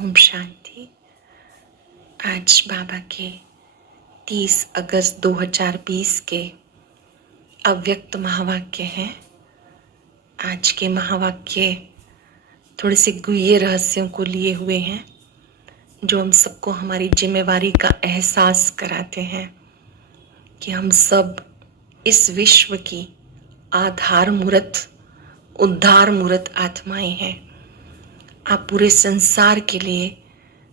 ओम शांति। आज बाबा के 30 अगस्त 2020 के अव्यक्त महावाक्य हैं। आज के महावाक्य थोड़े से गुह्य रहस्यों को लिए हुए हैं, जो हम सबको हमारी जिम्मेवारी का एहसास कराते हैं कि हम सब इस विश्व की आधार मूर्त, उद्धार मूर्त आत्माएं हैं। आप पूरे संसार के लिए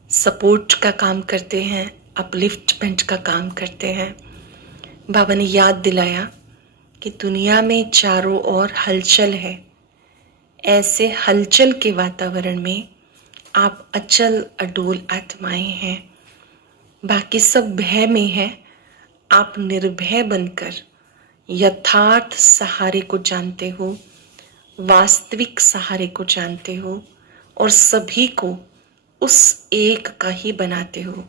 सपोर्ट का काम करते हैं, अपलिफ्टमेंट का काम करते हैं। बाबा ने याद दिलाया कि दुनिया में चारों ओर हलचल है। ऐसे हलचल के वातावरण में आप अचल अडोल आत्माएं हैं। बाकी सब भय में है, आप निर्भय बनकर यथार्थ सहारे को जानते हो, वास्तविक सहारे को जानते हो और सभी को उस एक का ही बनाते हो।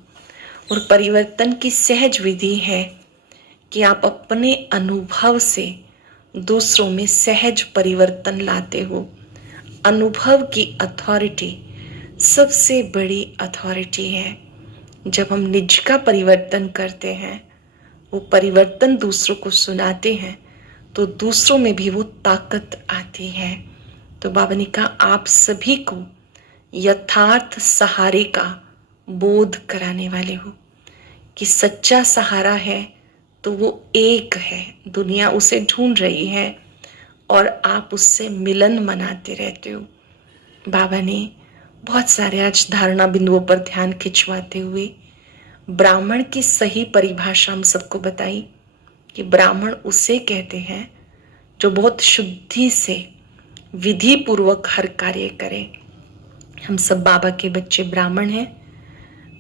और परिवर्तन की सहज विधि है कि आप अपने अनुभव से दूसरों में सहज परिवर्तन लाते हो। अनुभव की अथॉरिटी सबसे बड़ी अथॉरिटी है। जब हम निज का परिवर्तन करते हैं, वो परिवर्तन दूसरों को सुनाते हैं, तो दूसरों में भी वो ताकत आती है। तो बाबा ने कहा, आप सभी को यथार्थ सहारे का बोध कराने वाले हो कि सच्चा सहारा है तो वो एक है। दुनिया उसे ढूंढ रही है और आप उससे मिलन मनाते रहते हो। बाबा ने बहुत सारे आज धारणा बिंदुओं पर ध्यान खिंचवाते हुए ब्राह्मण की सही परिभाषा हम सबको बताई कि ब्राह्मण उसे कहते हैं जो बहुत शुद्धि से विधि पूर्वक हर कार्य करे। हम सब बाबा के बच्चे ब्राह्मण हैं।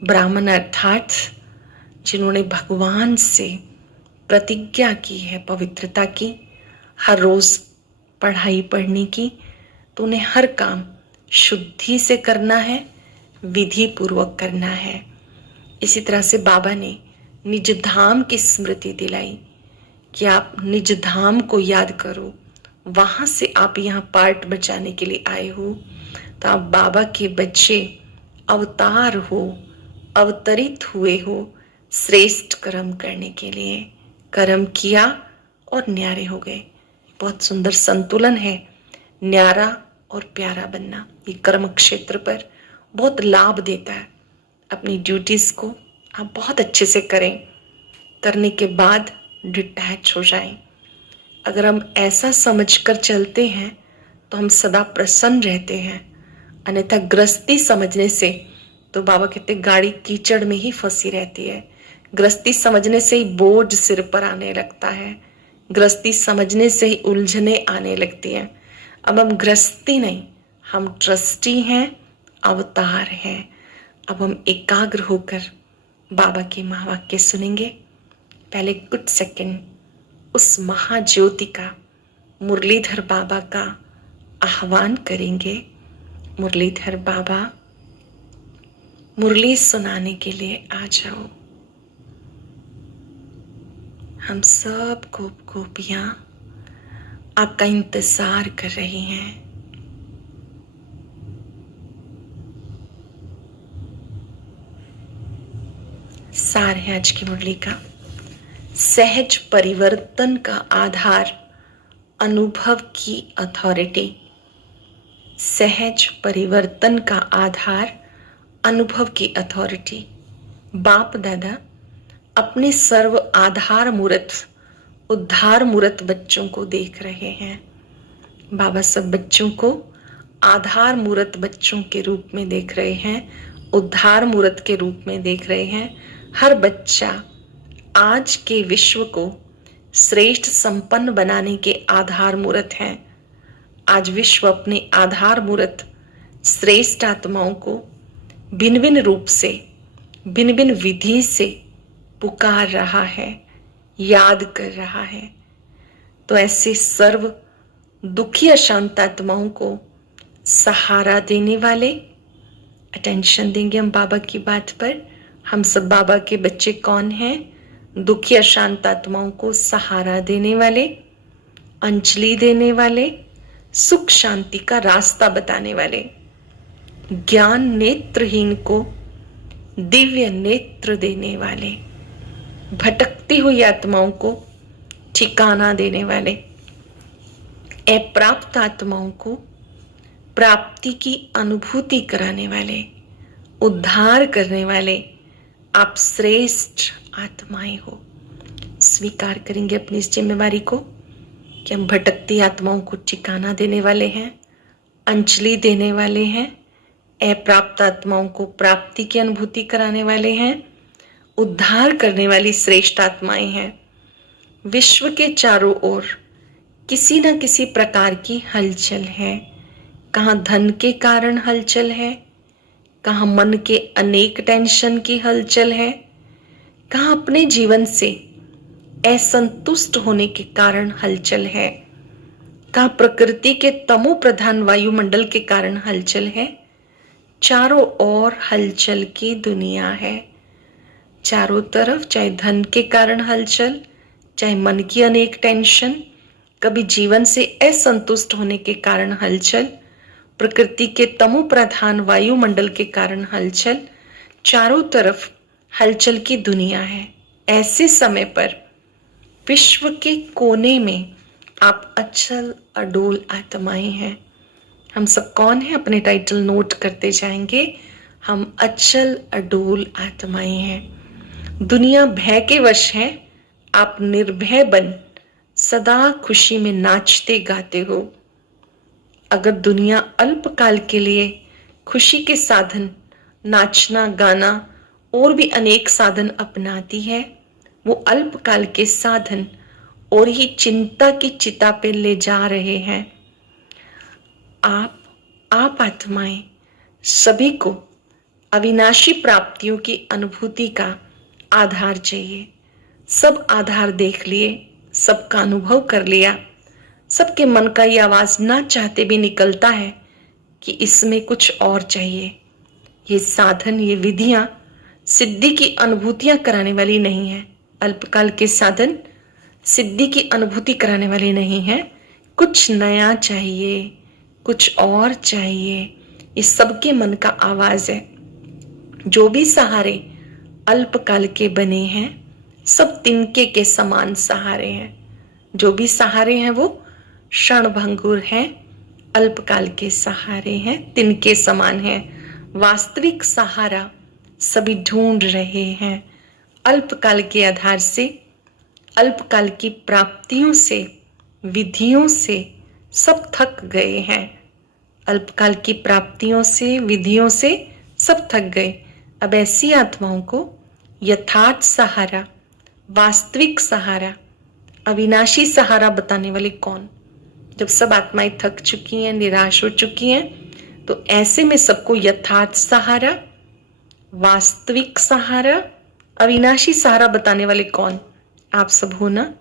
ब्राह्मण अर्थात जिन्होंने भगवान से प्रतिज्ञा की है पवित्रता की, हर रोज पढ़ाई पढ़ने की, तो उन्हें हर काम शुद्धि से करना है, विधि पूर्वक करना है। इसी तरह से बाबा ने निज धाम की स्मृति दिलाई कि आप निज धाम को याद करो, वहां से आप यहाँ पार्ट बचाने के लिए आए हो। तो आप बाबा के बच्चे अवतार हो, अवतरित हुए हो श्रेष्ठ कर्म करने के लिए। कर्म किया और न्यारे हो गए। बहुत सुंदर संतुलन है, न्यारा और प्यारा बनना। ये कर्म क्षेत्र पर बहुत लाभ देता है। अपनी ड्यूटीज को आप बहुत अच्छे से करें, करने के बाद डिटैच हो जाएं। अगर हम ऐसा समझकर चलते हैं तो हम सदा प्रसन्न रहते हैं। अन्यथा गृहस्थी समझने से तो बाबा कहते गाड़ी कीचड़ में ही फंसी रहती है। गृहस्थी समझने से ही बोझ सिर पर आने लगता है। गृहस्थी समझने से ही उलझने आने लगती हैं। अब हम गृहस्थी नहीं, हम ट्रस्टी हैं, अवतार हैं। अब हम एकाग्र होकर बाबा के महावाक्य सुनेंगे। पहले कुछ सेकंड उस महाज्योति का, मुरलीधर बाबा का आह्वान करेंगे। मुरलीधर बाबा, मुरली सुनाने के लिए आ जाओ। हम सब गोपियां आपका इंतजार कर रही हैं। सार है आज की मुरली का। सहज परिवर्तन का आधार अनुभव की अथॉरिटी। सहज परिवर्तन का आधार अनुभव की अथॉरिटी। बाप दादा अपने सर्व आधार मूर्त, उद्धार मूर्त बच्चों को देख रहे हैं। बाबा सब बच्चों को आधार मूर्त बच्चों के रूप में देख रहे हैं, उद्धार मूर्त के रूप में देख रहे हैं। हर बच्चा आज के विश्व को श्रेष्ठ संपन्न बनाने के आधार मूर्त हैं। आज विश्व अपने आधार मूर्त श्रेष्ठ आत्माओं को भिन्न भिन्न रूप से, भिन्न भिन्न विधि से पुकार रहा है, याद कर रहा है। तो ऐसे सर्व दुखी अशांत आत्माओं को सहारा देने वाले, अटेंशन देंगे हम बाबा की बात पर। हम सब बाबा के बच्चे कौन हैं? दुखी अशांत आत्माओं को सहारा देने वाले, अंजलि देने वाले, सुख शांति का रास्ता बताने वाले। ज्ञान नेत्रहीन को दिव्य नेत्र देने वाले, भटकती हुई आत्माओं को ठिकाना देने वाले, अप्राप्त आत्माओं को प्राप्ति की अनुभूति कराने वाले, उद्धार करने वाले आप श्रेष्ठ आत्माएं हो। स्वीकार करेंगे अपनी इस जिम्मेवारी को कि हम भटकती आत्माओं को ठिकाना देने वाले हैं, अंजलि देने वाले हैं, अप्राप्त आत्माओं को प्राप्ति की अनुभूति कराने वाले हैं, उद्धार करने वाली श्रेष्ठ आत्माएं हैं। विश्व के चारों ओर किसी न किसी प्रकार की हलचल है। कहाँ धन के कारण हलचल है, कहाँ मन के अनेक टेंशन की हलचल है, कहाँ अपने जीवन से असंतुष्ट होने के कारण हलचल है, कहाँ प्रकृति के तमो प्रधान वायुमंडल के कारण हलचल है। चारों ओर हलचल की दुनिया है। चारों तरफ चाहे धन के कारण हलचल, चाहे मन की अनेक टेंशन, कभी जीवन से असंतुष्ट होने के कारण हलचल, प्रकृति के तमो प्रधान वायुमंडल के कारण हलचल, चारों तरफ हलचल की दुनिया है। ऐसे समय पर विश्व के कोने में आप अचल अडोल आत्माएं हैं। हम सब कौन है, अपने टाइटल नोट करते जाएंगे। हम अचल अडोल आत्माएं हैं। दुनिया भय के वश है, आप निर्भय बन सदा खुशी में नाचते गाते हो। अगर दुनिया अल्पकाल के लिए खुशी के साधन नाचना गाना और भी अनेक साधन अपनाती है, वो अल्पकाल के साधन और ही चिंता की चिता पे ले जा रहे हैं। आप आत्माएं सभी को अविनाशी प्राप्तियों की अनुभूति का आधार चाहिए। सब आधार देख लिए, सबका अनुभव कर लिया, सबके मन का ये आवाज ना चाहते भी निकलता है कि इसमें कुछ और चाहिए। ये साधन, ये विधियां सिद्धि की अनुभूतियां कराने वाली नहीं है। अल्पकाल के साधन सिद्धि की अनुभूति कराने वाले नहीं है। कुछ नया चाहिए, कुछ और चाहिए। ये सबके मन का आवाज है। जो भी सहारे अल्पकाल के बने हैं, सब तिनके के समान सहारे हैं। जो भी सहारे हैं वो क्षणभंगुर हैं, अल्पकाल के सहारे हैं, तिनके समान हैं। वास्तविक सहारा सभी ढूंढ रहे हैं। अल्पकाल के आधार से, अल्पकाल की प्राप्तियों से, विधियों से सब थक गए हैं। अल्पकाल की प्राप्तियों से, विधियों से सब थक गए। अब ऐसी आत्माओं को यथार्थ सहारा, वास्तविक सहारा, अविनाशी सहारा बताने वाले कौन? जब सब आत्माएं थक चुकी हैं, निराश हो चुकी हैं, तो ऐसे में सबको यथार्थ सहारा, वास्तविक सहारा, अविनाशी सहारा बताने वाले कौन? आप सब हो ना।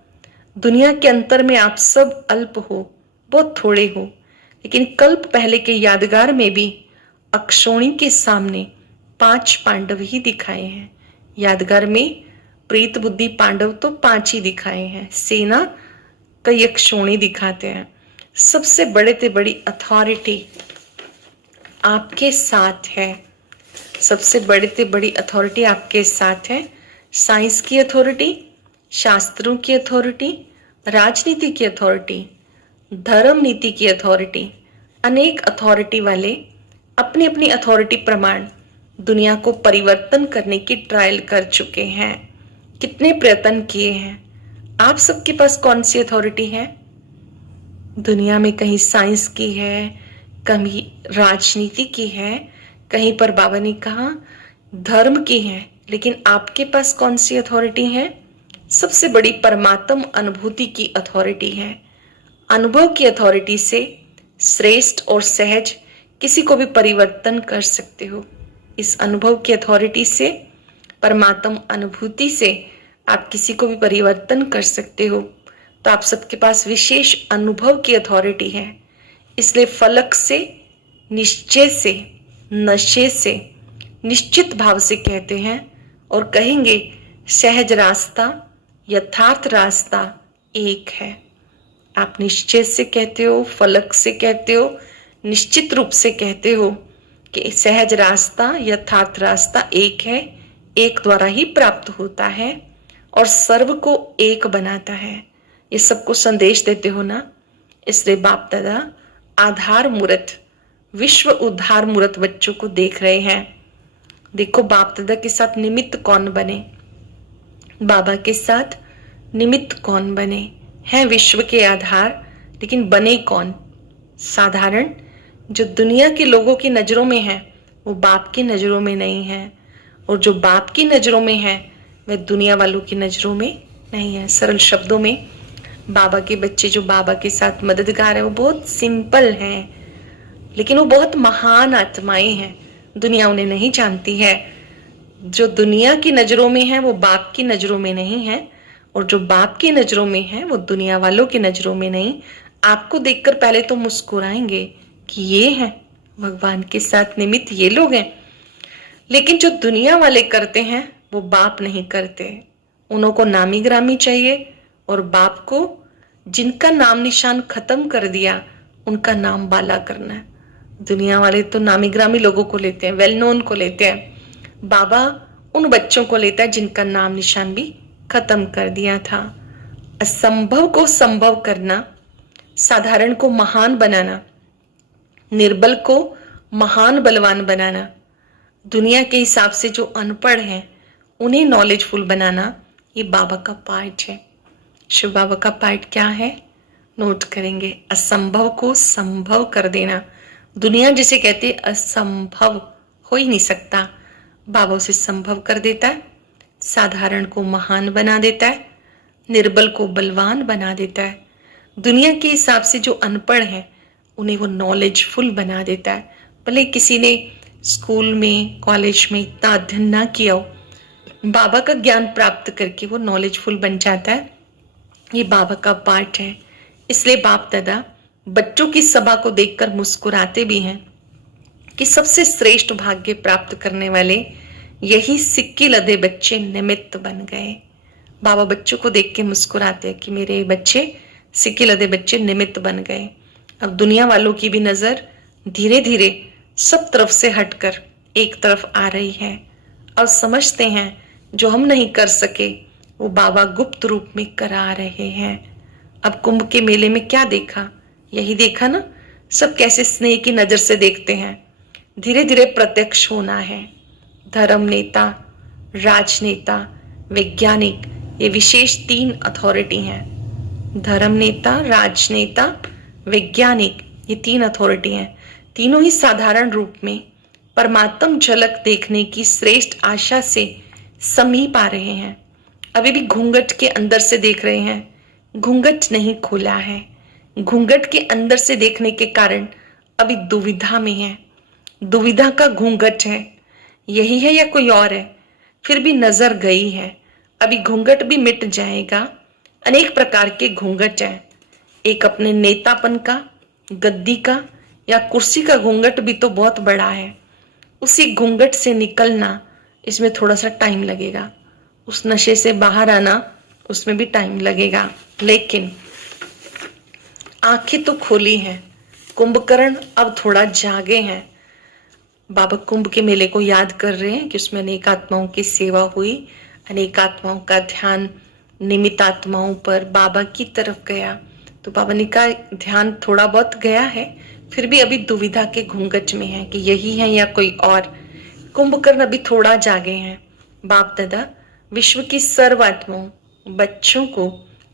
दुनिया के अंतर में आप सब अल्प हो, बहुत थोड़े हो, लेकिन कल्प पहले के यादगार में भी अक्षोणी के सामने 5 पांडव ही दिखाए हैं। यादगार में प्रीत बुद्धि पांडव तो 5 ही दिखाए हैं, सेना कई अक्षोणी दिखाते हैं। सबसे बड़े से बड़ी अथॉरिटी आपके साथ है। सबसे बड़े से बड़ी अथॉरिटी आपके साथ है। साइंस की अथॉरिटी, शास्त्रों की अथॉरिटी, राजनीति की अथॉरिटी, धर्म नीति की अथॉरिटी, अनेक अथॉरिटी वाले अपनी अपनी अथॉरिटी प्रमाण दुनिया को परिवर्तन करने की ट्रायल कर चुके हैं। कितने प्रयत्न किए हैं। आप सबके पास कौन सी अथॉरिटी है? दुनिया में कहीं साइंस की है, कहीं राजनीति की है, कहीं पर बाबा ने कहा धर्म की है, लेकिन आपके पास कौन सी अथॉरिटी है? सबसे बड़ी परमात्म अनुभूति की अथॉरिटी है। अनुभव की अथॉरिटी से श्रेष्ठ और सहज किसी को भी परिवर्तन कर सकते हो। इस अनुभव की अथॉरिटी से, परमात्म अनुभूति से आप किसी को भी परिवर्तन कर सकते हो। तो आप सबके पास विशेष अनुभव की अथॉरिटी है। इसलिए फलक से, निश्चय से, नशे से, निश्चित भाव से कहते हैं और कहेंगे सहज रास्ता, यथार्थ रास्ता एक है। आप निश्चय से कहते हो, फलक से कहते हो, निश्चित रूप से कहते हो कि सहज रास्ता यथार्थ रास्ता एक है, एक द्वारा ही प्राप्त होता है और सर्व को एक बनाता है। ये सबको संदेश देते हो ना, इसलिए बाप दादा आधार मूर्त विश्व उद्धार मूर्त बच्चों को देख रहे हैं। देखो बाप दादा के साथ निमित्त कौन बने, बाबा के साथ निमित्त कौन बने, हैं विश्व के आधार, लेकिन बने कौन? साधारण। जो दुनिया के लोगों की नजरों में है वो बाप की नजरों में नहीं है, और जो बाप की नजरों में है वह दुनिया वालों की नजरों में नहीं है। सरल शब्दों में बाबा के बच्चे जो बाबा के साथ मददगार है वो बहुत सिंपल हैं, लेकिन वो बहुत महान आत्माएं हैं। दुनिया उन्हें नहीं जानती है। जो दुनिया की नजरों में है वो बाप की नजरों में नहीं है, और जो बाप की नजरों में है वो दुनिया वालों की नजरों में नहीं। आपको देखकर पहले तो मुस्कुराएंगे कि ये हैं भगवान के साथ निमित्त, ये लोग हैं, लेकिन जो दुनिया वाले करते हैं वो बाप नहीं करते। उनको नामी ग्रामी चाहिए, और बाप को जिनका नाम निशान खत्म कर दिया उनका नाम बाला करना है। दुनिया वाले तो नामी ग्रामी लोगों को लेते हैं, वेल नोन को लेते हैं। बाबा उन बच्चों को लेता है जिनका नाम निशान भी खत्म कर दिया था। असंभव को संभव करना, साधारण को महान बनाना, निर्बल को महान बलवान बनाना, दुनिया के हिसाब से जो अनपढ़ हैं उन्हें नॉलेजफुल बनाना, ये बाबा का पार्ट है। शिव बाबा का पार्ट क्या है? नोट करेंगे। असंभव को संभव कर देना। दुनिया जिसे कहते असंभव हो ही नहीं सकता, बाबा उसे संभव कर देता है। साधारण को महान बना देता है, निर्बल को बलवान बना देता है, दुनिया के हिसाब से जो अनपढ़ हैं उन्हें वो नॉलेजफुल बना देता है। भले किसी ने स्कूल में कॉलेज में इतना अध्ययन ना किया हो, बाबा का ज्ञान प्राप्त करके वो नॉलेजफुल बन जाता है। ये बाबा का पार्ट है। इसलिए बाप दादा बच्चों की सभा को देखकर मुस्कुराते भी हैं कि सबसे श्रेष्ठ भाग्य प्राप्त करने वाले यही सिक्के लदे बच्चे निमित्त बन गए। बाबा बच्चों को देख के मुस्कुराते हैं कि मेरे बच्चे सिक्के लदे बच्चे निमित्त बन गए। अब दुनिया वालों की भी नजर धीरे धीरे सब तरफ से हटकर एक तरफ आ रही है, और समझते हैं जो हम नहीं कर सके वो बाबा गुप्त रूप में करा रहे हैं। अब कुंभ के मेले में क्या देखा? यही देखा ना, सब कैसे स्नेह की नजर से देखते हैं। धीरे धीरे प्रत्यक्ष होना है। धर्म नेता, राजनेता, वैज्ञानिक, ये विशेष 3 अथॉरिटी हैं। धर्म नेता, राजनेता, वैज्ञानिक, ये 3 अथॉरिटी हैं। तीनों ही साधारण रूप में परमात्म झलक देखने की श्रेष्ठ आशा से समीप आ रहे हैं। अभी भी घूंघट के अंदर से देख रहे हैं, घूंघट नहीं खोला है। घूंघट के अंदर से देखने के कारण अभी दुविधा में है। दुविधा का घूंघट है, यही है या कोई और है? फिर भी नजर गई है। अभी घूंघट भी मिट जाएगा। अनेक प्रकार के घूंघट हैं। एक अपने नेतापन का, गद्दी का या कुर्सी का घूंघट भी तो बहुत बड़ा है। उसी घूंघट से निकलना, इसमें थोड़ा सा टाइम लगेगा। उस नशे से बाहर आना, उसमें भी टाइम लगेगा। लेकिन आंखें तो खोली हैं। कुंभकर्ण अब थोड़ा जागे हैं। बाबा कुंभ के मेले को याद कर रहे हैं कि उसमें अनेक आत्माओं की सेवा हुई, अनेक आत्माओं का ध्यान निमित्त आत्माओं पर बाबा की तरफ गया। तो बाबा ने कहा ध्यान थोड़ा बहुत गया है, फिर भी अभी दुविधा के घूंघट में है कि यही है या कोई और। कुंभकर्ण अभी थोड़ा जागे हैं। बाप दादा विश्व की सर्व आत्माओं, बच्चों को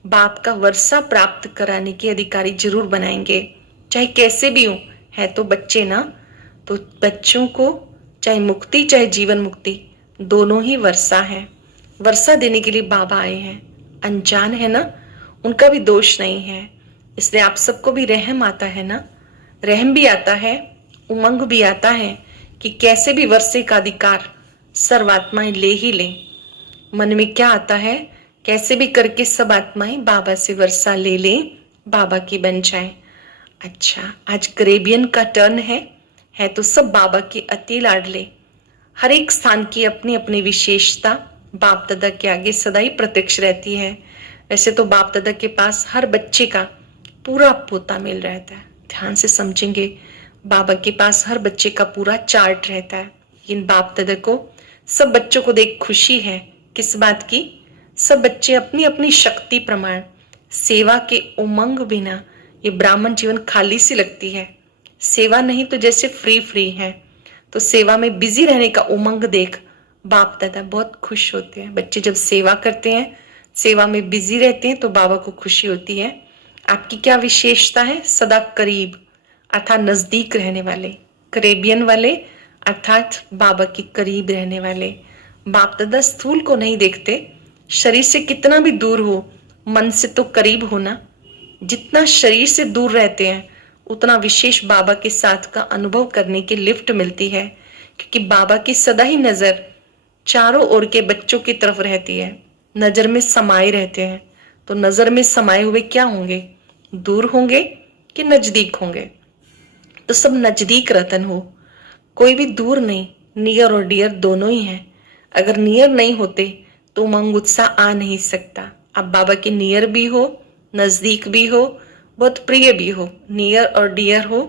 बाप का वर्षा प्राप्त कराने के अधिकारी जरूर बनाएंगे, चाहे कैसे भी हो। है तो बच्चे ना, तो बच्चों को चाहे मुक्ति चाहे जीवन मुक्ति दोनों ही वर्षा है। वर्षा देने के लिए बाबा आए हैं। अनजान है ना, उनका भी दोष नहीं है। इसलिए आप सबको भी रहम आता है ना, रहम भी आता है, उमंग भी आता है कि कैसे भी वर्षे का अधिकार सर्वात्माएं ले ही लें। मन में क्या आता है, कैसे भी करके सब आत्माएं बाबा से वर्षा ले लें, बाबा की बन जाएं। अच्छा, आज करेबियन का टर्न है तो सब बाबा के अति लाडले। हर एक स्थान की अपनी अपनी विशेषता बाप दादा के आगे सदा ही प्रत्यक्ष रहती है। वैसे तो बाप दादा के पास हर बच्चे का पूरा पोता मिल रहता है। ध्यान से समझेंगे, बाबा के पास हर बच्चे का पूरा चार्ट रहता है। इन बाप दादा को सब बच्चों को देख खुशी है। किस बात की? सब बच्चे अपनी अपनी शक्ति प्रमाण सेवा के उमंग बिना ये ब्राह्मण जीवन खाली सी लगती है। सेवा नहीं तो जैसे फ्री फ्री है, तो सेवा में बिजी रहने का उमंग देख बाप दादा बहुत खुश होते हैं। बच्चे जब सेवा करते हैं, सेवा में बिजी रहते हैं, तो बाबा को खुशी होती है। आपकी क्या विशेषता है? सदा करीब अर्थात नजदीक रहने वाले, करेबियन वाले अर्थात बाबा के करीब रहने वाले। बाप दादा स्थूल को नहीं देखते, शरीर से कितना भी दूर हो, मन से तो करीब होना। जितना शरीर से दूर रहते हैं उतना विशेष बाबा के साथ का अनुभव करने की लिफ्ट मिलती है, क्योंकि बाबा की सदा ही नजर चारों ओर के बच्चों की तरफ रहती है। नजर में समाये रहते हैं, तो नजर में समाये हुए क्या होंगे? दूर होंगे कि नजदीक होंगे? तो सब नजदीक रतन हो, कोई भी दूर नहीं। नियर और डियर दोनों ही हैं। अगर नियर नहीं होते तो उमंग उत्साह आ नहीं सकता। आप बाबा के नियर भी हो, नजदीक भी हो, बहुत प्रिय भी हो, नियर और डियर हो।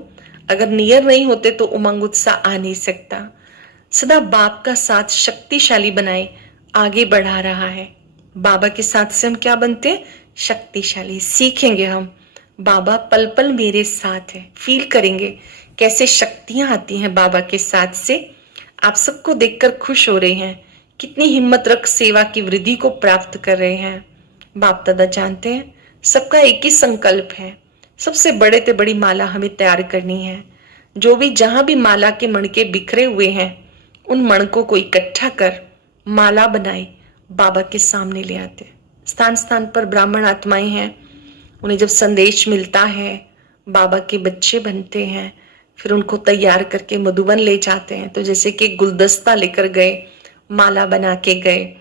अगर नियर नहीं होते तो उमंग उत्साह आ नहीं सकता। सदा बाप का साथ शक्तिशाली बनाए आगे बढ़ा रहा है। बाबा के साथ से हम क्या बनते हैं? शक्तिशाली। सीखेंगे हम, बाबा पल पल मेरे साथ है। फील करेंगे कैसे शक्तियां आती हैं बाबा के साथ से। आप सबको देखकर खुश हो रहे हैं, कितनी हिम्मत रख सेवा की वृद्धि को प्राप्त कर रहे हैं। बाप दादा जानते हैं सबका एक ही संकल्प है, सबसे बड़े से बड़ी माला हमें तैयार करनी है। जो भी जहां भी माला के मणके बिखरे हुए हैं, उन मणकों को इकट्ठा कर माला बनाए बाबा के सामने ले आते। स्थान स्थान पर ब्राह्मण आत्माएं हैं, उन्हें जब संदेश मिलता है बाबा के बच्चे बनते हैं, फिर उनको तैयार करके मधुबन ले जाते हैं। तो जैसे कि गुलदस्ता लेकर गए, माला बना के गए,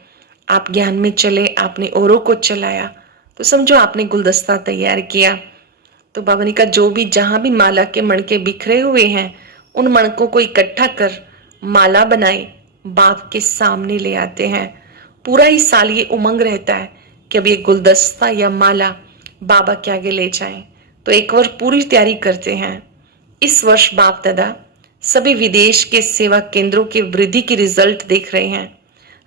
आप ज्ञान में चले, आपने औरों को चलाया, तो समझो आपने गुलदस्ता तैयार किया। तो बाबा ने कहा जो भी जहां भी माला के मणके बिखरे हुए हैं, उन मणकों को इकट्ठा कर माला बनाए बाप के सामने ले आते हैं। पूरा ही साल ये उमंग रहता है कि अब ये गुलदस्ता या माला बाबा के आगे ले जाएं। तो एक वर्ष पूरी तैयारी करते हैं। इस वर्ष बाप दादा सभी विदेश के सेवा केंद्रों के वृद्धि की रिजल्ट देख रहे हैं।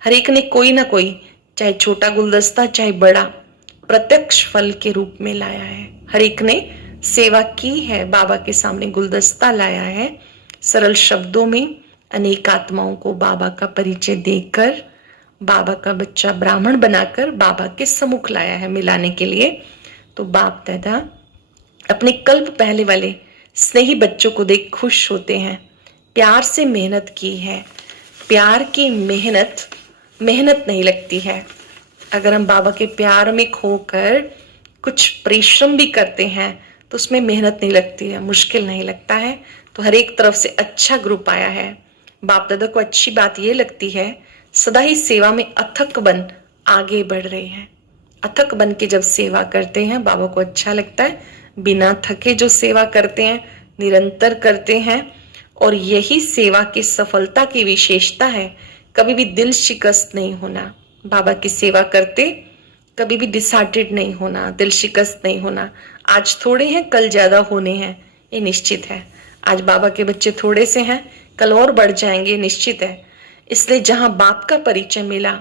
हर एक ने कोई ना कोई, चाहे छोटा गुलदस्ता चाहे बड़ा, प्रत्यक्ष फल के रूप में लाया है। हर एक ने सेवा की है, बाबा के सामने गुलदस्ता लाया है। सरल शब्दों में अनेक आत्माओं को बाबा का परिचय देकर, बाबा का बच्चा ब्राह्मण बनाकर बाबा के सम्मुख लाया है मिलाने के लिए। तो बाप दादा अपने कल्प पहले वाले स्नेही बच्चों को देख खुश होते हैं। प्यार से मेहनत की है। प्यार की मेहनत नहीं लगती है। अगर हम बाबा के प्यार में खोकर कुछ परिश्रम भी करते हैं तो उसमें मेहनत नहीं लगती है, मुश्किल नहीं लगता है। तो हर एक तरफ से अच्छा ग्रुप आया है। बाप दादा को अच्छी बात यह लगती है, सदा ही सेवा में अथक बन आगे बढ़ रहे हैं। अथक बन के जब सेवा करते हैं बाबा को अच्छा लगता है। बिना थके जो सेवा करते हैं, निरंतर करते हैं, और यही सेवा की सफलता की विशेषता है। कभी भी दिल शिकस्त नहीं होना, बाबा की सेवा करते कभी भी डिसहार्टेड नहीं होना, दिल शिकस्त नहीं होना। आज थोड़े हैं, कल ज्यादा होने हैं, ये निश्चित है। आज बाबा के बच्चे थोड़े से हैं, कल और बढ़ जाएंगे, निश्चित है। इसलिए जहां बाप का परिचय मिला,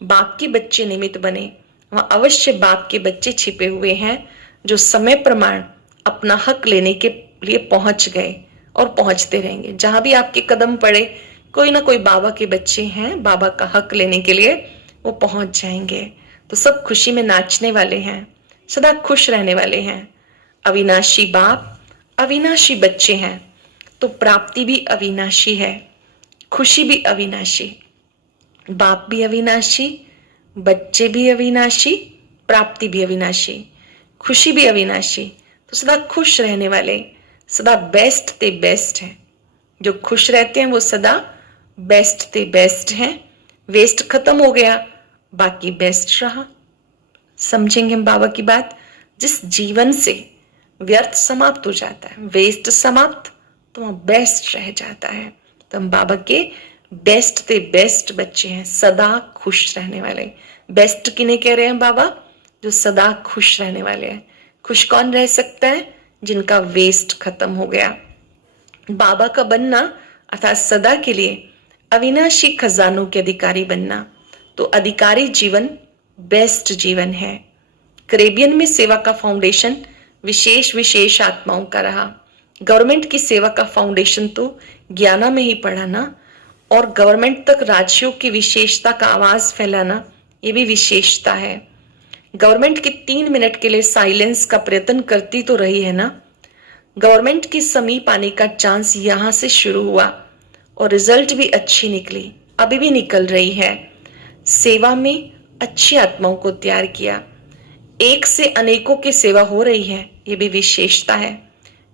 बाप के बच्चे निमित्त बने, वहां अवश्य बाप के बच्चे छिपे हुए हैं, जो समय प्रमाण अपना हक लेने के लिए पहुंच गए और पहुंचते रहेंगे। जहां भी आपके कदम पड़े, कोई ना कोई बाबा के बच्चे हैं, बाबा का हक लेने के लिए वो पहुंच जाएंगे। तो सब खुशी में नाचने वाले हैं, सदा खुश रहने वाले हैं। अविनाशी बाप, अविनाशी बच्चे हैं, तो प्राप्ति भी अविनाशी है, खुशी भी अविनाशी। बाप भी अविनाशी, बच्चे भी अविनाशी, प्राप्ति भी अविनाशी, खुशी भी अविनाशी। तो सदा खुश रहने वाले, सदा बेस्ट ते बेस्ट हैं। जो खुश रहते हैं वो सदा बेस्ट ते बेस्ट हैं। वेस्ट खत्म हो गया, बाकी बेस्ट रहा। समझेंगे हम बाबा की बात। जिस जीवन से व्यर्थ समाप्त हो जाता है, वेस्ट समाप्त, तो वहां बेस्ट रह जाता है। तो हम बाबा के बेस्ट ते बेस्ट बच्चे हैं, सदा खुश रहने वाले। बेस्ट किन्हें कह रहे हैं बाबा? जो सदा खुश रहने वाले हैं। खुश कौन रह सकता है? जिनका वेस्ट खत्म हो गया। बाबा का बनना अर्थात सदा के लिए अविनाशी खजानों के अधिकारी बनना, तो अधिकारी जीवन बेस्ट जीवन है। कैरेबियन में सेवा का फाउंडेशन विशेष आत्माओं का रहा। गवर्नमेंट की सेवा का फाउंडेशन तो ज्ञाना में ही पड़ा ना, और गवर्नमेंट तक राज्यों की विशेषता का आवाज फैलाना, ये भी विशेषता है। गवर्नमेंट के 3 मिनट के लिए साइलेंस का प्रयत्न करती तो रही है ना। गवर्नमेंट के समीप आने का चांस यहां से शुरू हुआ और रिजल्ट भी अच्छी निकली, अभी भी निकल रही है। सेवा में अच्छी आत्माओं को तैयार किया, एक से अनेकों की सेवा हो रही है, ये भी विशेषता है।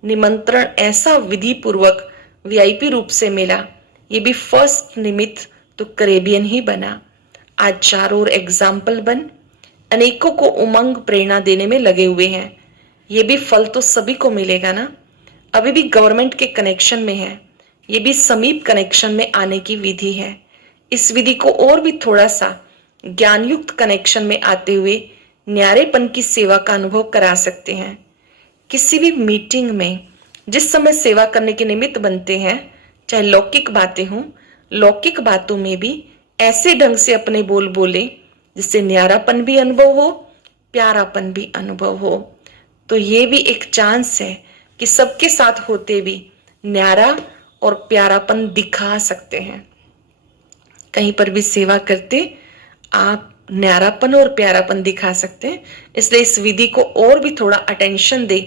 निमंत्रण ऐसा विधि पूर्वक वीआईपी रूप से मिला, ये भी फर्स्ट निमित्त तो कैरेबियन ही बना। आज चारों ओर एग्जाम्पल बन अनेकों को उमंग प्रेरणा देने में लगे हुए हैं, ये भी फल तो सभी को मिलेगा ना। अभी भी गवर्नमेंट के कनेक्शन में है, ये भी समीप कनेक्शन में आने की विधि है। इस विधि को और भी थोड़ा सा ज्ञानयुक्त कनेक्शन में आते हुए न्यारेपन की सेवा का अनुभव करा सकते हैं। किसी भी मीटिंग में जिस समय सेवा करने के निमित्त बनते हैं, चाहे लौकिक बातें हों, लौकिक बातों में भी ऐसे ढंग से अपने बोल बोले जिससे न्यारापन भी अनुभव हो, प्यारापन भी अनुभव हो। तो ये भी एक चांस है कि सबके साथ होते भी न्यारा और प्यारापन दिखा सकते हैं। कहीं पर भी सेवा करते आप न्यारापन और प्यारापन दिखा सकते हैं, इसलिए इस विधि को और भी थोड़ा अटेंशन दे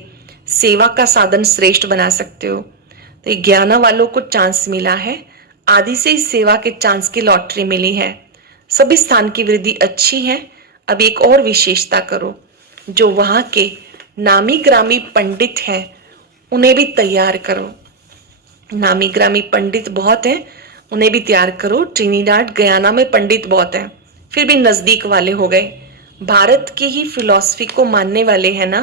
सेवा का साधन श्रेष्ठ बना सकते हो। तो ज्ञाना वालों को चांस मिला है, आदि से इस सेवा के चांस की लॉटरी मिली है। सभी स्थान की वृद्धि अच्छी है। अब एक और विशेषता करो, जो वहां के नामी ग्रामी पंडित हैं उन्हें भी तैयार करो। नामी ग्रामी पंडित बहुत हैं, उन्हें भी तैयार करो। ट्रिनिडाड गयाना में पंडित बहुत हैं, फिर भी नजदीक वाले हो गए, भारत की ही फिलॉसफी को मानने वाले हैं ना,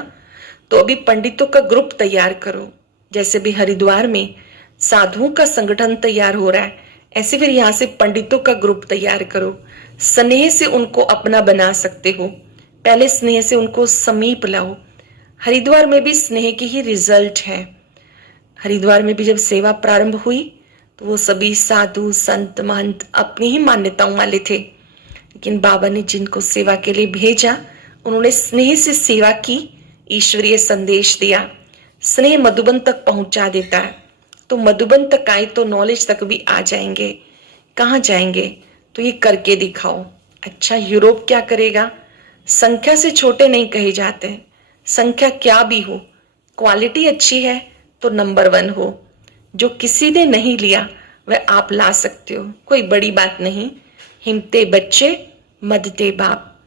तो अभी पंडितों का ग्रुप तैयार करो। जैसे भी हरिद्वार में साधुओं का संगठन तैयार हो रहा है, ऐसे फिर यहाँ से पंडितों का ग्रुप तैयार करो। स्नेह से उनको अपना बना सकते हो, पहले स्नेह से उनको समीप लाओ। हरिद्वार में भी स्नेह की ही रिजल्ट है। हरिद्वार में भी जब सेवा प्रारंभ हुई तो वो सभी साधु संत महंत अपनी ही मान्यताओं वाले थे, लेकिन बाबा ने जिनको सेवा के लिए भेजा उन्होंने स्नेह से सेवा की, ईश्वरीय संदेश दिया। स्नेह मधुबन तक पहुंचा देता है, तो मधुबन तक आए तो नॉलेज तक भी आ जाएंगे। कहाँ जाएंगे, तो ये करके दिखाओ। अच्छा, यूरोप क्या करेगा? संख्या से छोटे नहीं कहे जाते, संख्या क्या भी हो, क्वालिटी अच्छी है तो नंबर 1 हो। जो किसी ने नहीं लिया वह आप ला सकते हो, कोई बड़ी बात नहीं। हिम्मते बच्चे मददे बाप,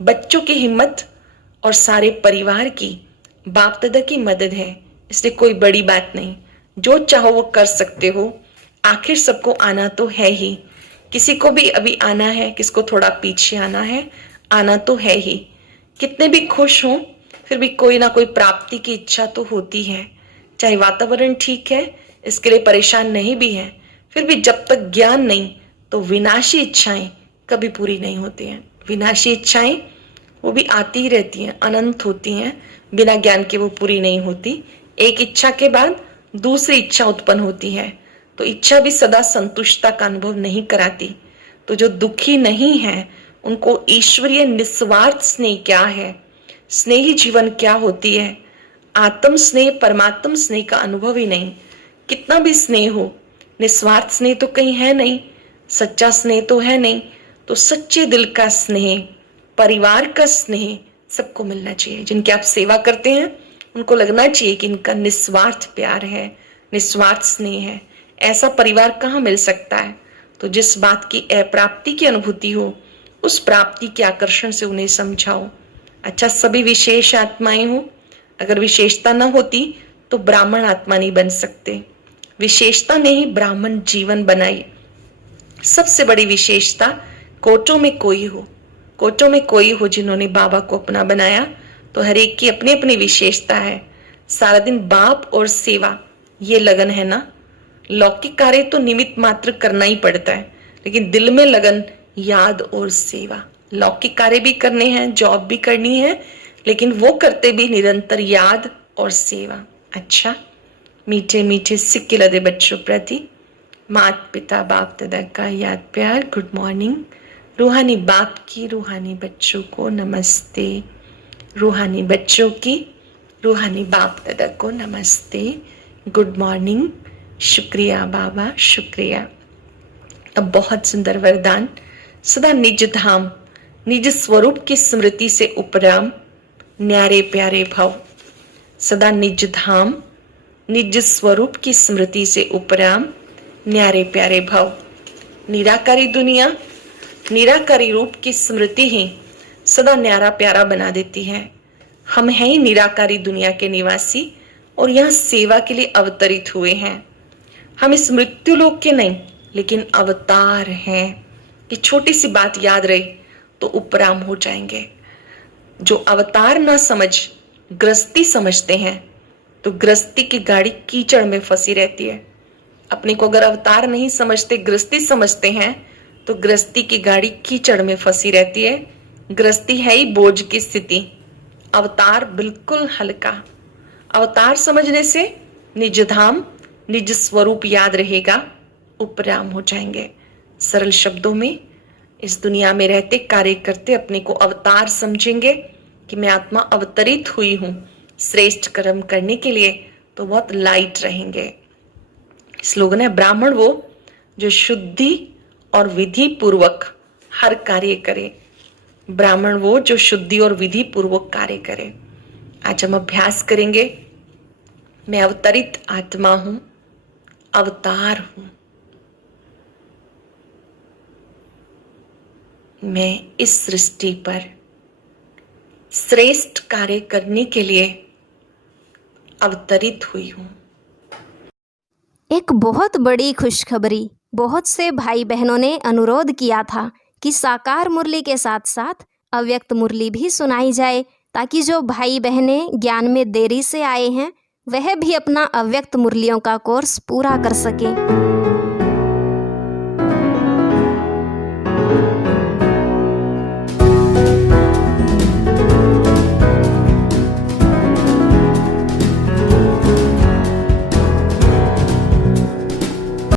बच्चों की हिम्मत और सारे परिवार की बाप दादा की मदद है, इसलिए कोई बड़ी बात नहीं। जो चाहो वो कर सकते हो, आखिर सबको आना तो है ही। किसी को भी अभी आना है, किसको थोड़ा पीछे आना तो है ही। कितने भी खुश हों फिर भी कोई ना कोई प्राप्ति की इच्छा तो होती है, चाहे वातावरण ठीक है, इसके लिए परेशान नहीं भी है, फिर भी जब तक ज्ञान नहीं तो विनाशी इच्छाएं कभी पूरी नहीं होती हैं। विनाशी इच्छाएं वो भी आती ही रहती हैं, अनंत होती हैं, बिना ज्ञान के वो पूरी नहीं होती। एक इच्छा के बाद दूसरी इच्छा उत्पन्न होती है, तो इच्छा भी सदा संतुष्टता का अनुभव नहीं कराती। तो जो दुखी नहीं है उनको ईश्वरीय निस्वार्थ स्नेह क्या है, स्नेही जीवन क्या होती है, आत्म स्नेह परमात्म स्नेह का अनुभव ही नहीं। कितना भी स्नेह हो, निस्वार्थ स्नेह तो कहीं है नहीं, सच्चा स्नेह तो है नहीं। तो सच्चे दिल का स्नेह, परिवार का स्नेह सबको मिलना चाहिए। जिनकी आप सेवा करते हैं उनको लगना चाहिए कि इनका निस्वार्थ प्यार है, निस्वार्थ स्नेह है। ऐसा परिवार कहाँ मिल सकता है? तो जिस बात की अप्राप्ति की अनुभूति हो, उस प्राप्ति के आकर्षण से उन्हें समझाओ। अच्छा, सभी विशेष आत्माएं हो, अगर विशेषता न होती तो ब्राह्मण आत्मा नहीं बन सकते। विशेषता ने ही ब्राह्मण जीवन बनाई। सबसे बड़ी विशेषता कोटों में कोई हो, कोटों में कोई हो जिन्होंने बाबा को अपना बनाया। तो हर एक की अपनी अपनी विशेषता है। सारा दिन बाप और सेवा ये लगन है ना। लौकिक कार्य तो निमित्त मात्र करना ही पड़ता है, लेकिन दिल में लगन याद और सेवा। लौकिक कार्य भी करने हैं, जॉब भी करनी है, लेकिन वो करते भी निरंतर याद और सेवा। अच्छा, मीठे मीठे सिक्के लदे बच्चों प्रति माता पिता बाप दादा का याद प्यार गुड मॉर्निंग। रूहानी बाप की रूहानी बच्चों को नमस्ते। रूहानी बच्चों की रूहानी बाप दादा को नमस्ते। Good morning. शुक्रिया बाबा शुक्रिया। अब बहुत सुंदर वरदान। सदा निज धाम निज स्वरूप की स्मृति से उपराम न्यारे प्यारे भव। सदा निज धाम निज स्वरूप की स्मृति से उपराम न्यारे प्यारे भव। निराकारी दुनिया निराकारी रूप की स्मृति ही सदा न्यारा प्यारा बना देती है। हम हैं ही निराकारी दुनिया के निवासी और यहाँ सेवा के लिए अवतरित हुए हैं। हम इस मृत्यु लोक के नहीं लेकिन अवतार हैं। ये छोटी सी बात याद रहे तो उपराम हो जाएंगे। जो अवतार ना समझ गृहस्थी समझते हैं तो गृहस्थी की गाड़ी कीचड़ में फंसी रहती है। अपने को अगर अवतार नहीं समझते गृहस्थी समझते हैं तो गृहस्थी की गाड़ी कीचड़ में फंसी रहती है। गृहस्थी है ही बोझ की स्थिति, अवतार बिल्कुल हल्का। अवतार समझने से निज धाम निज स्वरूप याद रहेगा, उपराम हो जाएंगे। सरल शब्दों में इस दुनिया में रहते कार्य करते अपने को अवतार समझेंगे कि मैं आत्मा अवतरित हुई हूं श्रेष्ठ कर्म करने के लिए, तो बहुत लाइट रहेंगे। स्लोगन है ब्राह्मण वो जो शुद्धि और विधि पूर्वक हर कार्य करे। ब्राह्मण वो जो शुद्धि और विधि पूर्वक कार्य करे। आज हम अभ्यास करेंगे। मैं अवतरित आत्मा हूं, अवतार हूं। मैं इस सृष्टि पर श्रेष्ठ कार्य करने के लिए अवतरित हुई हूं। एक बहुत बड़ी खुशखबरी। बहुत से भाई बहनों ने अनुरोध किया था कि साकार मुरली के साथ साथ अव्यक्त मुरली भी सुनाई जाए, ताकि जो भाई बहनें ज्ञान में देरी से आए हैं वह भी अपना अव्यक्त मुरलियों का कोर्स पूरा कर सकें।